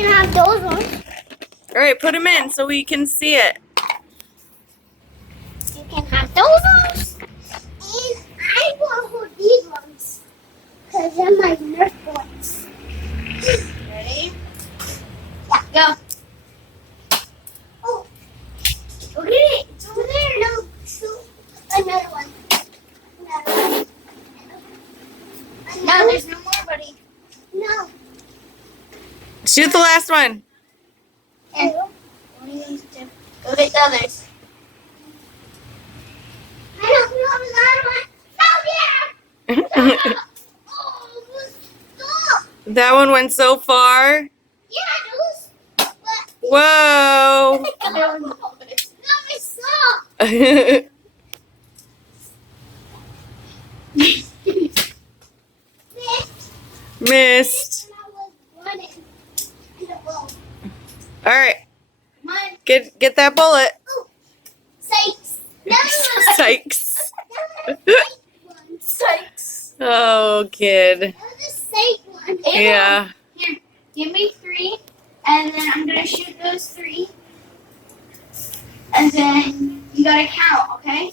can have those ones. All right, put them in so we can see it. You can have those ones. And I want hold these ones. Because they're my Nerf ones. Ready? Yeah. Go. Oh. Look at it. It's over there. No. So, another one. Another one. No, there's no more, buddy. No. Shoot the last one. Here. We need to go get the others. I don't know another one. Oh, yeah. Oh, stop. That one went so far. Yeah, those. But Whoa. no, I saw. Missed. When I was running in the boat. All right, Come on. get that bullet. Oh, sakes. Another one. Sykes. Another sake one. Sykes. Oh, kid. Another sake one. Yeah. Here, give me 3, and then I'm gonna shoot those 3, and then you gotta count, okay?